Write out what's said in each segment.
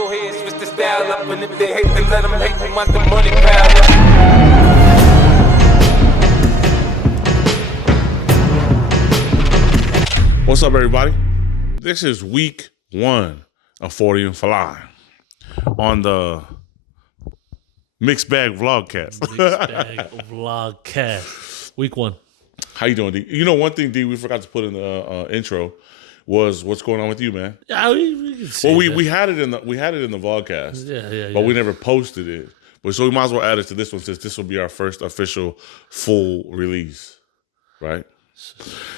go ahead, switch the style up, and if they hate, then let them hate them once the money pile up. What's up, everybody? This is week 1 of 40 and Fly on the Mixed Bag Vlogcast. Mixed Bag Vlogcast. Week 1. How you doing, D? You know, one thing, D, we forgot to put in the intro was what's going on with you, man. Yeah, we can see. Well, we had it in the Vlogcast. Yeah. But we never posted it. But so we might as well add it to this one since this will be our first official full release, right?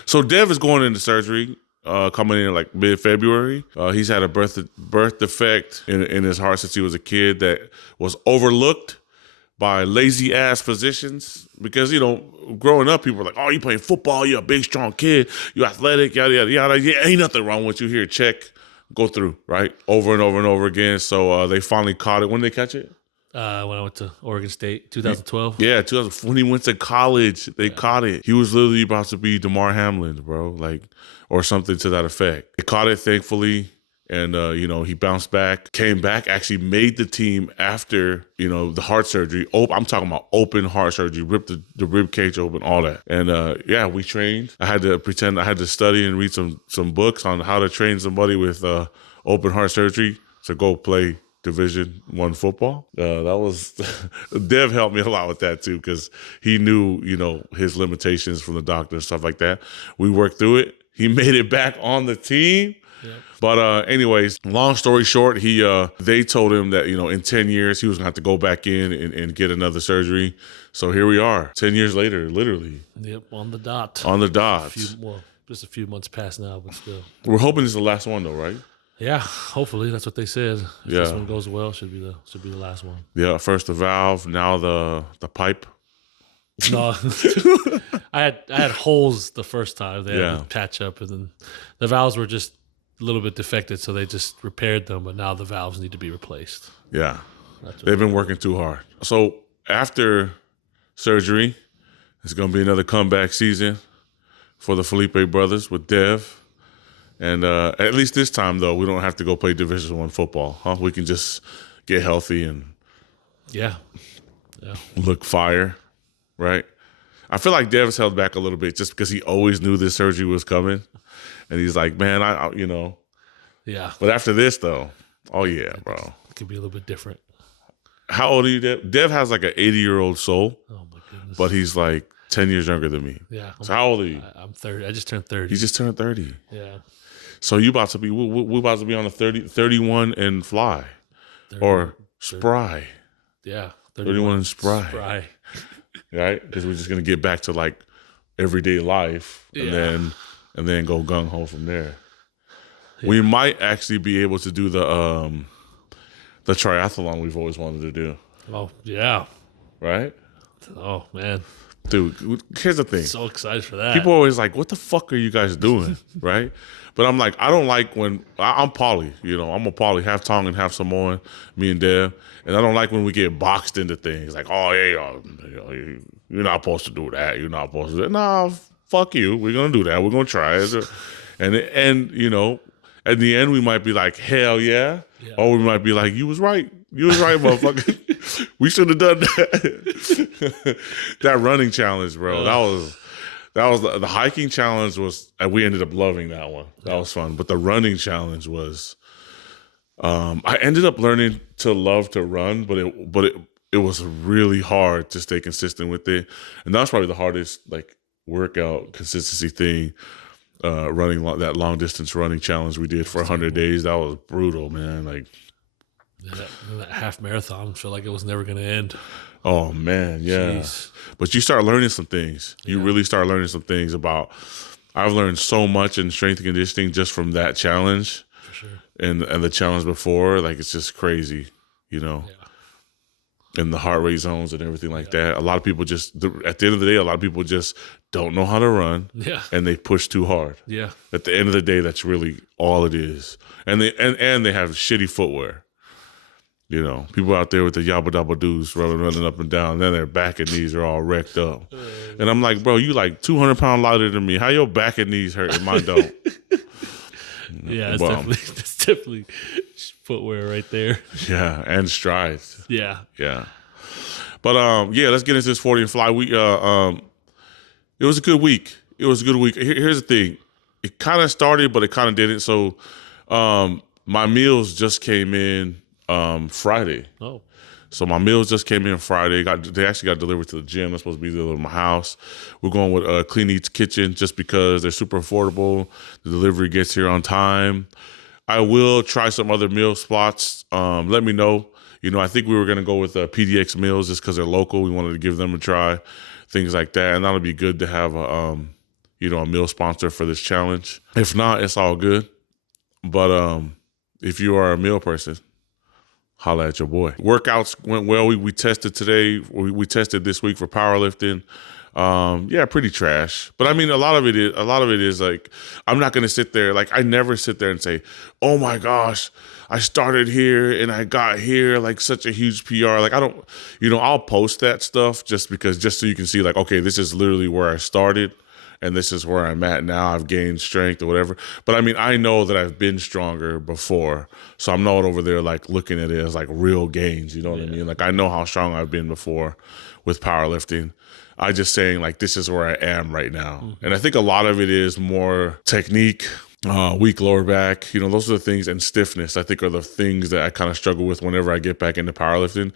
So Dev is going into surgery, coming in like mid-February. He's had a birth defect in his heart since he was a kid that was overlooked by lazy ass physicians because, you know, growing up, people were like, oh, you playing football, you're a big, strong kid, you're athletic, yada, yada, yada. Yeah, ain't nothing wrong with you. Here, check, go through, right? Over and over and over again. So they finally caught it. When did they catch it? When I went to Oregon State, 2012. Yeah, 2000. When he went to college, they caught it. He was literally about to be DeMar Hamlin, bro, like, or something to that effect. They caught it, thankfully, and, you know, he bounced back, came back, actually made the team after, you know, the heart surgery. I'm talking about open heart surgery, ripped the rib cage open, all that. And, yeah, we trained. I had to pretend I had to study and read some books on how to train somebody with open heart surgery to go play Division I football. That was Dev helped me a lot with that too because he knew, you know, his limitations from the doctor and stuff like that. We worked through it. He made it back on the team. Yep. But anyways, long story short, they told him that, you know, in 10 years he was gonna have to go back in and get another surgery. So here we are, 10 years later, literally. Yep, on the dot. On the dot. Just a few months past now, but still. We're hoping it's the last one though, right? Yeah, hopefully that's what they said. If this one goes well, should be the last one. Yeah, first the valve, now the pipe. No, I had holes the first time. They had to patch up, and then the valves were just a little bit defected, so they just repaired them. But now the valves need to be replaced. Yeah, they've been working too hard. So after surgery, it's going to be another comeback season for the Felipe brothers with Dev. And at least this time, though, we don't have to go play Division I football. Huh? We can just get healthy and look fire, right? I feel like Dev is held back a little bit just because he always knew this surgery was coming. And he's like, man, I you know. Yeah. But after this, though, oh, yeah, bro. It could be a little bit different. How old are you, Dev? Dev has like an 80-year-old soul. Oh, my goodness. But he's like 10 years younger than me. Yeah. So how old are you? I'm 30. I just turned 30. You just turned 30. Yeah. So we're about to be on a 31 and Fly 30, or Spry. Yeah. 31 and Spry. Spry. Right? Because we're just going to get back to like everyday life and then go gung-ho from there. Yeah. We might actually be able to do the triathlon we've always wanted to do. Oh, yeah. Right? Oh, man. Dude, here's the thing. So excited for that. People are always like, what the fuck are you guys doing? Right? But I'm like, I don't like when I'm poly, you know, I'm a poly, half Tongan, half Samoan, me and Dev. And I don't like when we get boxed into things like, oh, yeah, you're not supposed to do that. You're not supposed to do that. Nah, fuck you. We're going to do that. We're going to try it. And, you know, at the end, we might be like, hell yeah. Or we might be like, you was right. You was right, motherfucker. We should have done that. That running challenge, bro. That was the hiking challenge was, and we ended up loving that one. That was fun. But the running challenge was, I ended up learning to love to run, but it was really hard to stay consistent with it. And that's probably the hardest like workout consistency thing. Running that long distance running challenge we did for 100 days. That was brutal, man. Like that half marathon felt like it was never going to end. Oh man, yeah. Jeez. But you start learning some things. You really start learning some things about. I've learned so much in strength and conditioning just from that challenge, for sure, and the challenge before. Like it's just crazy, you know. Yeah. And the heart rate zones and everything like that. A lot of people just at the end of the day, a lot of people just don't know how to run. Yeah. And they push too hard. Yeah. At the end of the day, that's really all it is. And they have shitty footwear. You know, people out there with the yabba dabba doos running up and down, then their back and knees are all wrecked up. And I'm like, bro, you like 200 pounds lighter than me. How your back and knees hurt and mine don't? Yeah, Well, that's definitely footwear right there. yeah, and strides. Yeah. Yeah. But yeah, let's get into this 40 and fly. It was a good week. It was a good week. Here's the thing. It kind of started, but it kind of didn't. So my meals just came in Friday. Oh. So my meals just came in Friday. They actually got delivered to the gym. They're supposed to be delivered to my house. We're going with Clean Eats Kitchen just because they're super affordable. The delivery gets here on time. I will try some other meal spots. Let me know. I think we were going to go with PDX Meals just because they're local. We wanted to give them a try, things like that. And that'll be good to have a meal sponsor for this challenge. If not, it's all good. But if you are a meal person, holla at your boy. Workouts went well. We tested today. We tested this week for powerlifting. Yeah, pretty trash. But I mean, a lot of it is like, I'm not going to sit there. Like, I never sit there and say, oh my gosh, I started here and I got here, like such a huge PR. Like, I don't, I'll post that stuff just so you can see like, okay, this is literally where I started. And this is where I'm at now. I've gained strength or whatever. But I mean, I know that I've been stronger before. So I'm not over there like looking at it as like real gains. You know what I mean? Like, I know how strong I've been before with powerlifting. I just saying like, this is where I am right now. Mm-hmm. And I think a lot of it is more technique, weak lower back, those are the things, and stiffness, I think, are the things that I kind of struggle with whenever I get back into powerlifting.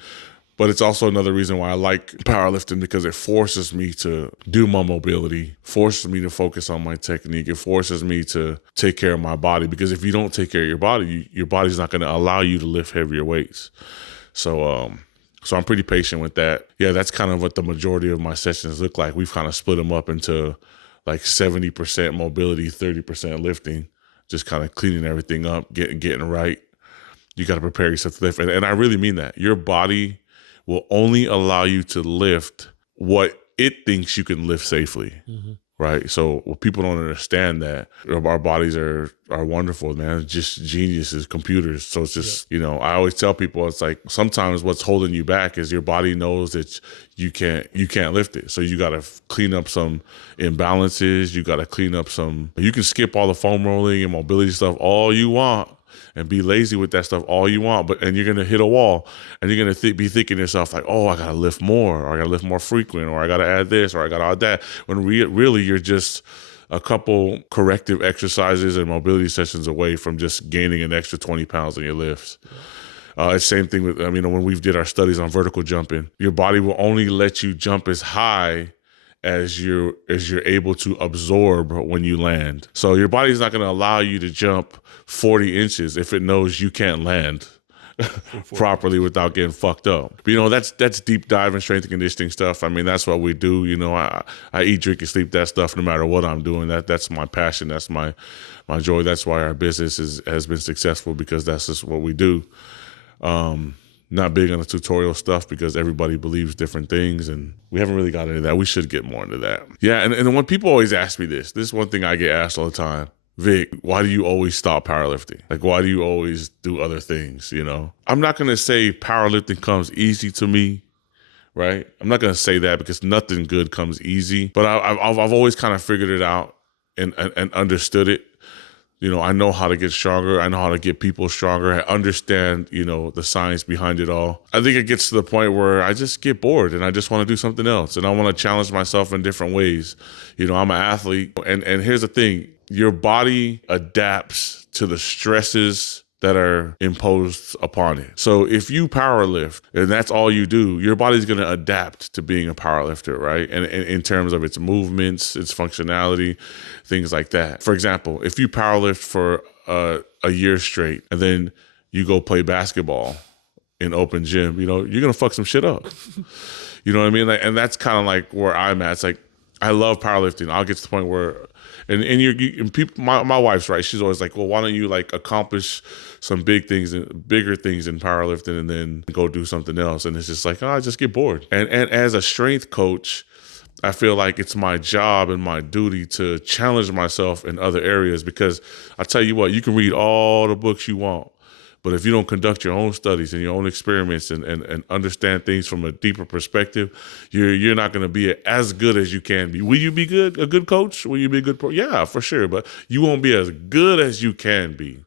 But it's also another reason why I like powerlifting, because it forces me to do my mobility, forces me to focus on my technique. It forces me to take care of my body, because if you don't take care of your body, your body's not going to allow you to lift heavier weights. So I'm pretty patient with that. Yeah, that's kind of what the majority of my sessions look like. We've kind of split them up into like 70% mobility, 30% lifting, just kind of cleaning everything up, getting right. You got to prepare yourself to lift. And I really mean that. Your body will only allow you to lift what it thinks you can lift safely, right? So people don't understand that our bodies are wonderful, man. It's just geniuses, computers. So it's just, I always tell people, it's like sometimes what's holding you back is your body knows that you can't lift it. So you got to clean up some imbalances. You got to clean up you can skip all the foam rolling and mobility stuff all you want, and be lazy with that stuff all you want, and you're going to hit a wall, and you're going to be thinking to yourself like, oh, I got to lift more, or I got to lift more frequent, or I got to add this, or I got to add that, when really you're just a couple corrective exercises and mobility sessions away from just gaining an extra 20 pounds on your lifts. It's same thing with, when we did our studies on vertical jumping, your body will only let you jump as high as you're able to absorb when you land. So your body's not going to allow you to jump 40 inches if it knows you can't land properly without getting fucked up. But, that's deep diving strength and conditioning stuff. That's what we do. I eat, drink, and sleep that stuff no matter what I'm doing. That's my passion. That's my joy. That's why our business has been successful, because that's just what we do. Not big on the tutorial stuff because everybody believes different things, and we haven't really got into that. We should get more into that. Yeah, and when people always ask me this is one thing I get asked all the time. Vic, why do you always stop powerlifting? Like, why do you always do other things, I'm not going to say powerlifting comes easy to me, right? I'm not going to say that, because nothing good comes easy. But I've always kind of figured it out and understood it. I know how to get stronger. I know how to get people stronger. I understand, the science behind it all. I think it gets to the point where I just get bored and I just want to do something else. And I want to challenge myself in different ways. I'm an athlete. And here's the thing. Your body adapts to the stresses that are imposed upon it. So if you powerlift and that's all you do, your body's going to adapt to being a powerlifter, right? And in terms of its movements, its functionality, things like that. For example, if you powerlift for a year straight and then you go play basketball in open gym, you're going to fuck some shit up. You know what I mean? And that's kind of like where I'm at. It's like, I love powerlifting. I'll get to the point where, and people, my wife's right. She's always like, well, why don't you like accomplish some bigger things in powerlifting and then go do something else? And it's just like, I just get bored. And as a strength coach, I feel like it's my job and my duty to challenge myself in other areas, because I tell you what, you can read all the books you want, But if you don't conduct your own studies and your own experiments and understand things from a deeper perspective, you're not going to be as good as you can be. Will you be a good coach? Will you be a good pro? Yeah, for sure. But you won't be as good as you can be.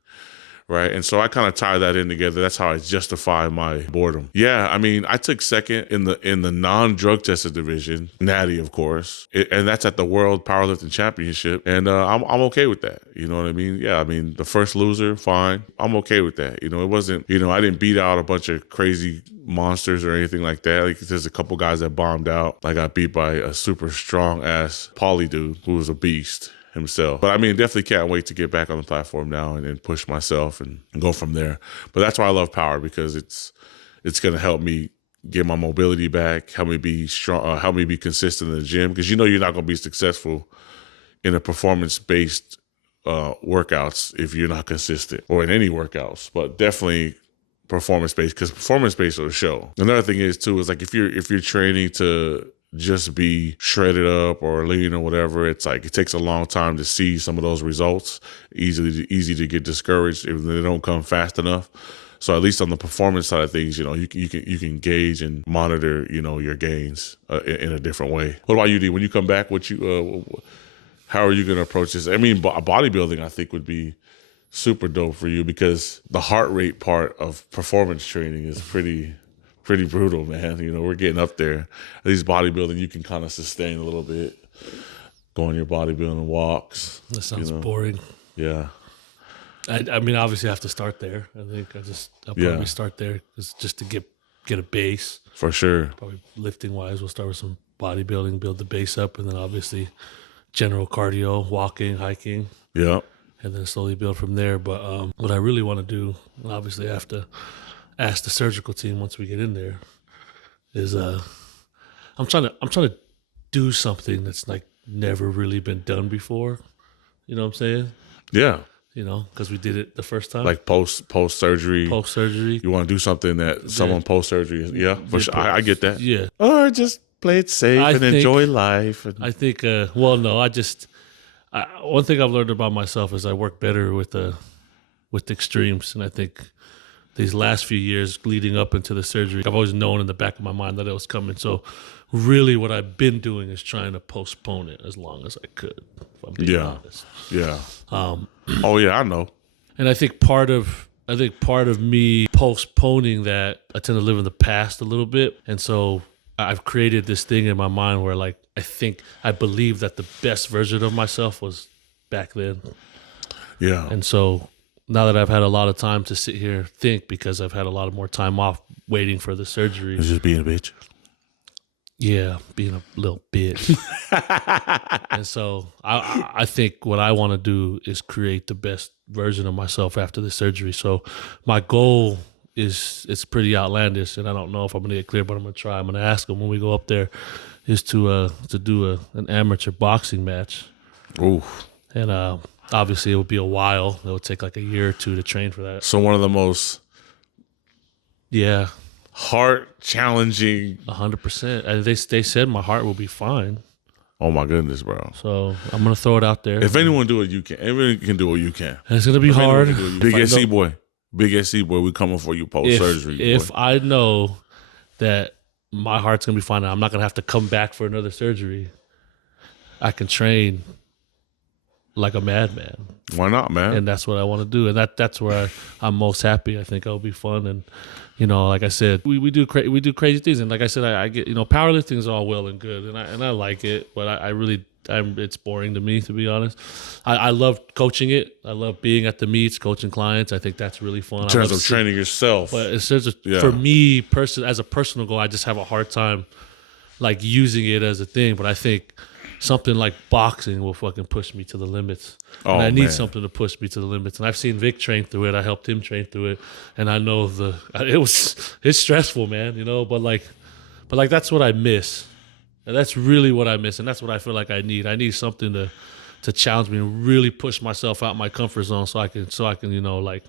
Right. And so I kind of tie that in together. That's how I justify my boredom. Yeah. I mean, I took second in the non-drug tested division, natty, of course. And that's at the World Powerlifting Championship. And I'm okay with that. You know what I mean? Yeah. I mean, the first loser, fine. I'm okay with that. You know, it wasn't, you know, I didn't beat out a bunch of crazy monsters or anything like that. Like, there's a couple guys that bombed out. I got beat by a super strong ass poly dude who was a beast himself. But I mean, definitely can't wait to get back on the platform now and push myself and go from there. But that's why I love power, because it's going to help me get my mobility back, help me be strong, help me be consistent in the gym, because you know you're not going to be successful in a performance-based workouts if you're not consistent, or in any workouts, but definitely performance-based, because performance-based will show. Another thing is too, is like if you're training to just be shredded up or lean or whatever, it's like it takes a long time to see some of those results. Easy to get discouraged if they don't come fast enough. So at least on the performance side of things, you know, you can gauge and monitor, you know, your gains in a different way. What about you, D? When you come back, how are you going to approach this? I mean, bodybuilding, I think, would be super dope for you, because the heart rate part of performance training is pretty brutal, man. You know, we're getting up there. At least bodybuilding, you can kind of sustain a little bit, go on your bodybuilding walks. That sounds boring. Yeah. I mean, obviously I have to start there. I think I'll probably start there just to get a base. For sure. Probably lifting wise, we'll start with some bodybuilding, build the base up, and then obviously general cardio, walking, hiking. Yeah. And then slowly build from there. But what I really want to do, and obviously I have to ask the surgical team once we get in there, is I'm trying to do something that's like never really been done before. You know what I'm saying? Yeah. You know, because we did it the first time. Like post surgery. Post surgery. You want to do something that someone post surgery. Yeah, for sure. I get that. Yeah. Or just play it safe enjoy life. I think. Well, no. One thing I've learned about myself is I work better with extremes, and I think these last few years leading up into the surgery, I've always known in the back of my mind that it was coming. So really what I've been doing is trying to postpone it as long as I could, if I'm being honest. Yeah. Oh yeah, I know. And I think part of me postponing that, I tend to live in the past a little bit. And so I've created this thing in my mind where, like, I believe that the best version of myself was back then. Yeah. And so now that I've had a lot of time to sit here think, because I've had a lot of more time off waiting for the surgery. It's just being a bitch. Yeah, being a little bitch. And so I think what I want to do is create the best version of myself after the surgery. So my goal is, it's pretty outlandish, and I don't know if I'm going to get clear, but I'm going to try. I'm going to ask them when we go up there, is to do an amateur boxing match. Ooh. And obviously, it would be a while. It would take like a year or two to train for that. So one of the most, heart challenging. 100%. And they said my heart will be fine. Oh my goodness, bro! So I'm gonna throw it out there. If anyone do it, you can. Everyone can do it, you can. And it's gonna be hard. Big SC boy, we coming for you post surgery. If I know that my heart's gonna be fine, and I'm not gonna have to come back for another surgery, I can train like a madman. Why not, man? And that's what I want to do, and that's where I'm most happy. I think it'll be fun, and like I said, we do crazy things, and like I said, I get powerlifting is all well and good, and I like it, but it's boring to me, to be honest. I love coaching it. I love being at the meets, coaching clients. I think that's really fun. In terms of training yourself, but it's just for me, as a personal goal, I just have a hard time like using it as a thing. But I think something like boxing will fucking push me to the limits. And I need something to push me to the limits. And I've seen Vic train through it. I helped him train through it. And I know it's stressful, man, but that's what I miss. And that's really what I miss. And that's what I feel like I need. I need something to challenge me and really push myself out my comfort zone so I can like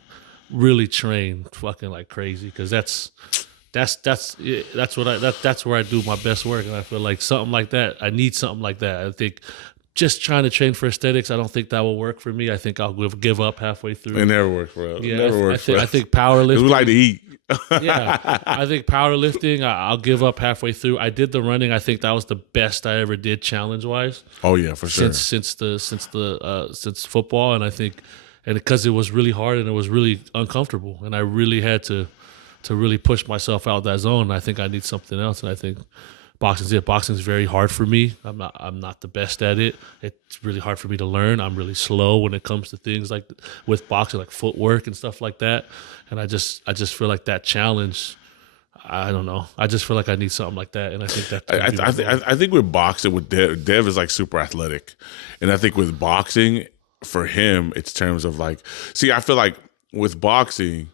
really train fucking like crazy. Cause that's where I do my best work, and I feel like something like that. I need something like that. I think just trying to train for aesthetics, I don't think that will work for me. I think I'll give up halfway through. It never works for us. Yeah, It never works for us. I think powerlifting. We like to eat. Yeah, I think powerlifting, I'll give up halfway through. I did the running. I think that was the best I ever did challenge wise. Oh yeah, for sure. Since football, and I think, and because it was really hard and it was really uncomfortable, and I really had to really push myself out of that zone. I think I need something else, and I think boxing's it. Boxing's very hard for me. I'm not the best at it. It's really hard for me to learn. I'm really slow when it comes to things like with boxing, like footwork and stuff like that. And I just feel like that challenge. I don't know. I just feel like I need something like that, and I think that. I think with boxing, with Dev is like super athletic, and I think with boxing, for him, it's terms of like. See, I feel like with boxing,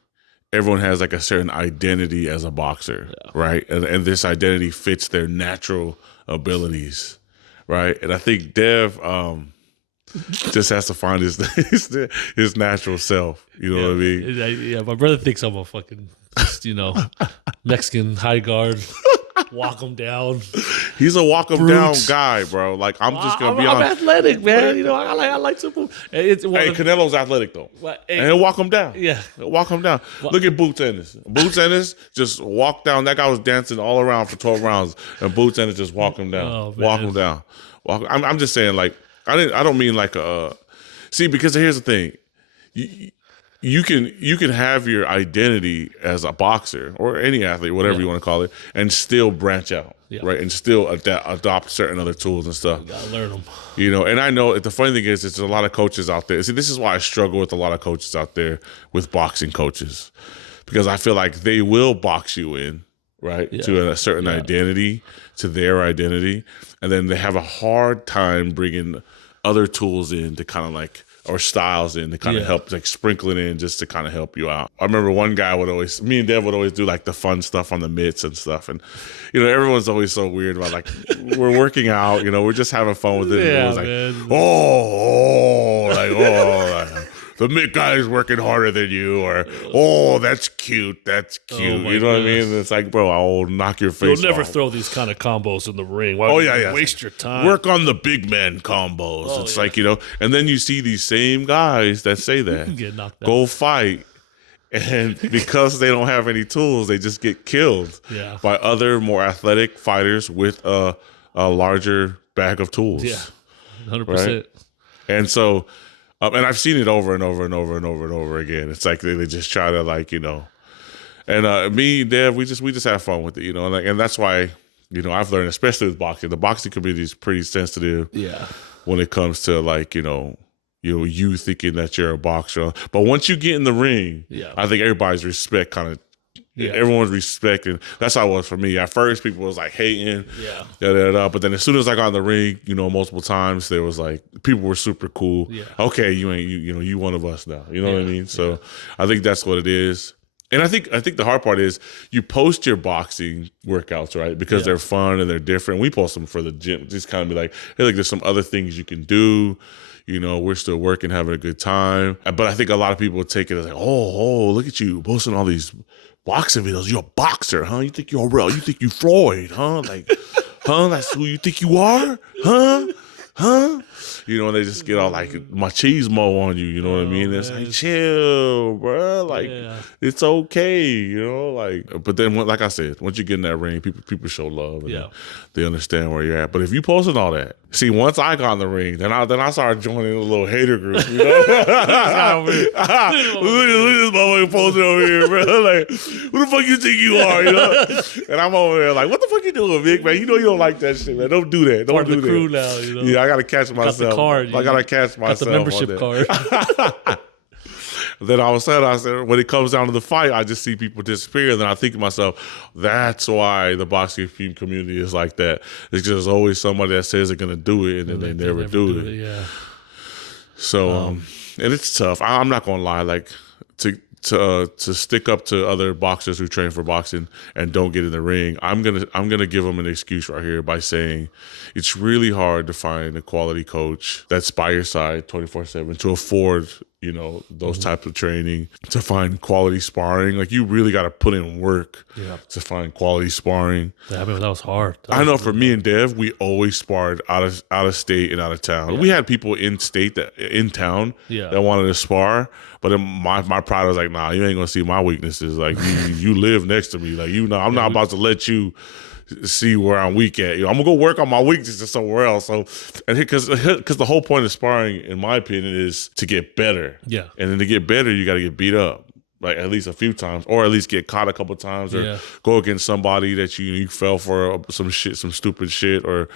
everyone has like a certain identity as a boxer, right? And this identity fits their natural abilities, right? And I think Dev just has to find his natural self. You know what I mean? Yeah, my brother thinks I'm a fucking, Mexican high guard. Walk him down. He's a walk him down guy, bro. Like I'm just gonna be honest. I'm athletic, man. I like to move. Hey, Canelo's athletic though, and he'll walk him down. Yeah, he'll walk him down. Look at Boots Ennis. Boots Ennis just walked down. That guy was dancing all around for 12 rounds, and Boots Ennis just walked him down. Walk him down. I'm just saying, like I don't mean like see, because here's the thing. You can have your identity as a boxer or any athlete, whatever you want to call it, and still branch out, right? And still adopt certain other tools and stuff. You gotta learn them. And I know the funny thing is, there's a lot of coaches out there. See, this is why I struggle with a lot of coaches out there with boxing coaches, because I feel like they will box you in, right, to a certain identity, to their identity, and then they have a hard time bringing other tools in to kind of like, or styles in to kind of help, like sprinkle it in just to kind of help you out. I remember one guy me and Dev would always do like the fun stuff on the mitts and stuff. And, everyone's always so weird about like, we're working out, we're just having fun with it. And it was like, the mitt guy is working harder than you, or that's cute. You know what I mean? It's like, bro, I'll knock your face off. You'll never throw these kind of combos in the ring. Why would you waste your time? Work on the big man combos. It's like, and then you see these same guys that say that. Get knocked out. Go fight. And because they don't have any tools, they just get killed by other more athletic fighters with a larger bag of tools. Yeah, 100%. Right? And so, and I've seen it over and over and over and over and over again. It's like they just try to like, and me, Dev, we just have fun with it, and that's why, I've learned, especially with boxing, the boxing community is pretty sensitive when it comes to like, you thinking that you're a boxer. But once you get in the ring, I think everybody's respect kind of, everyone's respecting. That's how it was for me. At first, people was like hating, but then as soon as I got in the ring, multiple times, there was like, people were super cool. Okay, you ain't, you one of us now. You know what I mean? So I think that's what it is. And I think the hard part is you post your boxing workouts, right? Because they're fun and they're different. We post them for the gym, just kind of be like, hey, look, there's some other things you can do. We're still working, having a good time. But I think a lot of people take it as like, oh, look at you posting all these boxing videos. You're a boxer, huh? You think you're real? You think you Floyd, huh? Like, that's who you think you are, huh? And they just get all like machismo on you. You know what I mean? It's like, chill, bro. Like, it's okay. But then, like I said, once you get in that ring, people show love. And they understand where you're at. But if you posted all that, see, once I got in the ring, then I started joining a little hater group. Look at this motherfucker posting over here, bro. Like, who the fuck you think you are? And I'm over there like, what the fuck you doing, Vic, man? You don't like that shit, man. Don't do that. Don't do that. Crew now, Yeah, I gotta catch myself. Got the card. I gotta catch myself. Got the membership card. Then all of a sudden, I said, when it comes down to the fight, I just see people disappear. And then I think to myself, that's why the boxing community is like that. It's just there's always somebody that says they're gonna do it, and then they never do it. Yeah. So, and it's tough. I'm not gonna lie. Like to stick up to other boxers who train for boxing and don't get in the ring, I'm gonna give them an excuse right here by saying it's really hard to find a quality coach that's by your side 24/7 to afford you know, those types of training, to find quality sparring. Like, you really got to put in work to find quality sparring. Yeah, I mean, that was hard. I know for me and Dev, we always sparred out of state and out of town. Yeah. We had people in town that wanted to spar, but then my pride was like, nah, you ain't gonna see my weaknesses. Like, you live next to me. Like, you know, I'm not about to let you see where I'm weak at. You know, I'm gonna go work on my weaknesses somewhere else. So, and because the whole point of sparring, in my opinion, is to get better. Yeah. And then to get better, you got to get beat up, like, at least a few times, or at least get caught a couple times, or go against somebody that you fell for some stupid shit, or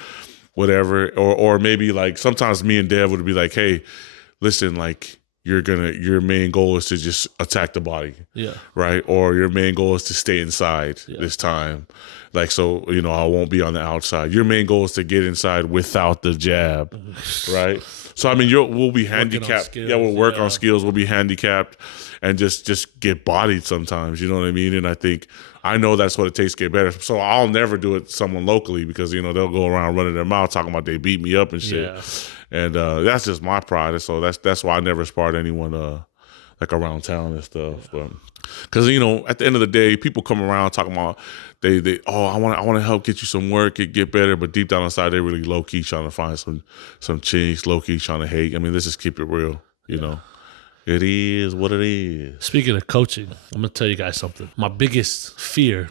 whatever, or maybe, like, sometimes me and Dev would be like, hey, listen, like, your main goal is to just attack the body, right? Or your main goal is to stay inside this time. Like, so, you know, I won't be on the outside. Your main goal is to get inside without the jab, right? So, I mean, we'll be handicapped. We'll work on skills. We'll be handicapped and just get bodied sometimes, you know what I mean? And I know that's what it takes to get better. So I'll never do it to someone locally, because, you know, they'll go around running their mouth talking about they beat me up and shit. Yeah. And that's just my pride. So that's why I never sparred anyone like around town and stuff. But because, you know, at the end of the day, people come around talking about I want to help get you some work, get better, but deep down inside, they're really low key trying to find some chinks, low key trying to hate. I mean, let's just keep it real, you know. It is what it is. Speaking of coaching, I'm gonna tell you guys something. My biggest fear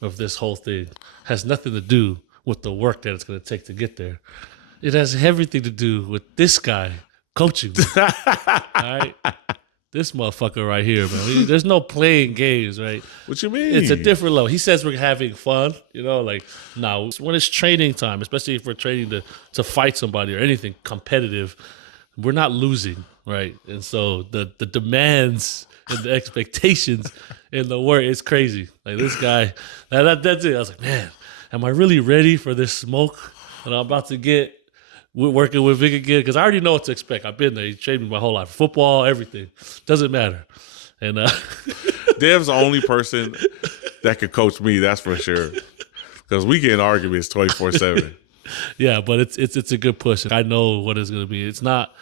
of this whole thing has nothing to do with the work that it's gonna take to get there. It has everything to do with this guy coaching me. All right? This motherfucker right here, man. There's no playing games, right? What you mean? It's a different level. He says we're having fun, you know, like, no, when it's training time, especially if we're training to fight somebody or anything competitive, we're not losing, right? And so the demands and the expectations and the work is crazy. Like, this guy, that's it. I was like, man, am I really ready for this smoke that I'm about to get working with Vic again? Because I already know what to expect. I've been there. He trained me my whole life. Football, everything. Doesn't matter. And Dev's the only person that could coach me, that's for sure. Because we get in arguments 24/7. Yeah, but it's a good push. I know what it's gonna be. It's not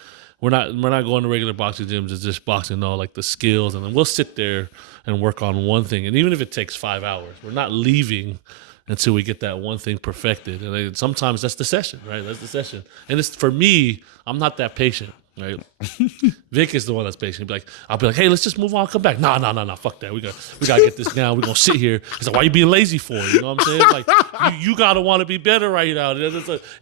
we're not going to regular boxing gyms. It's just boxing, no, like the skills, and then we'll sit there and work on one thing. And even if it takes 5 hours, we're not leaving until we get that one thing perfected. And then sometimes that's the session, right? That's the session. And it's, for me, I'm not that patient, right? Vic is the one that's patient. I'll be like, hey, let's just move on, come back. No, fuck that. We gotta get this down. We're gonna sit here. He's like, why are you being lazy for? You know what I'm saying? Like, you gotta want to be better right now. And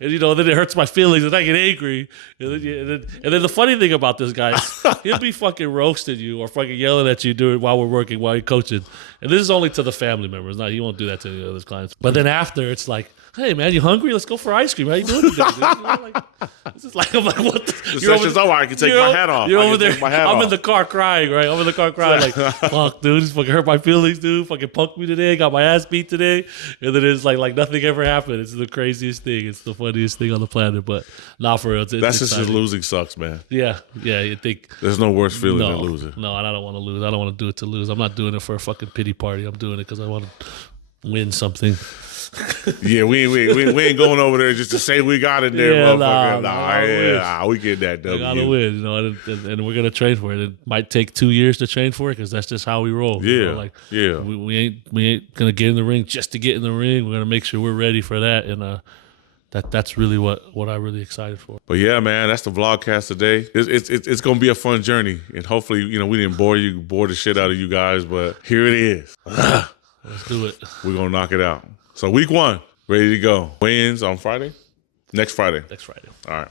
you know, then it hurts my feelings and I get angry. And then the funny thing about this guy is he'll be fucking roasting you or fucking yelling at you while we're working, while you're coaching. And this is only to the family members. He won't do that to any other clients. But then after, it's like, hey, man, you hungry? Let's go for ice cream. How you doing today? You know, it's just like, I'm like, what? The session's over. I can take my hat off. You're over there. I'm in the car crying, right? I'm in the car crying like, fuck, dude, this fucking hurt my feelings, dude. Fucking punked me today. Got my ass beat today. And then it's like nothing ever happened. It's the craziest thing. It's the funniest thing on the planet. But not for real. That's just losing sucks, man. Yeah. You think there's no worse feeling than losing. No, and I don't want to lose. I don't want to do it to lose. I'm not doing it for a fucking pity party. I'm doing it because I want to win something. Yeah, we ain't going over there just to say we got it there, motherfucker. We get that W. We gotta win, you know, and we're gonna train for it. It might take 2 years to train for it because that's just how we roll. Yeah, you know? Like, we ain't gonna get in the ring just to get in the ring. We're gonna make sure we're ready for that, and that's really what I'm really excited for. But yeah, man, that's the vlogcast today. It's gonna be a fun journey, and hopefully, you know, we didn't bore the shit out of you guys, but here it is. Let's do it. We're gonna knock it out. So week 1, ready to go. Weigh-ins on Friday? Next Friday. Next Friday. All right.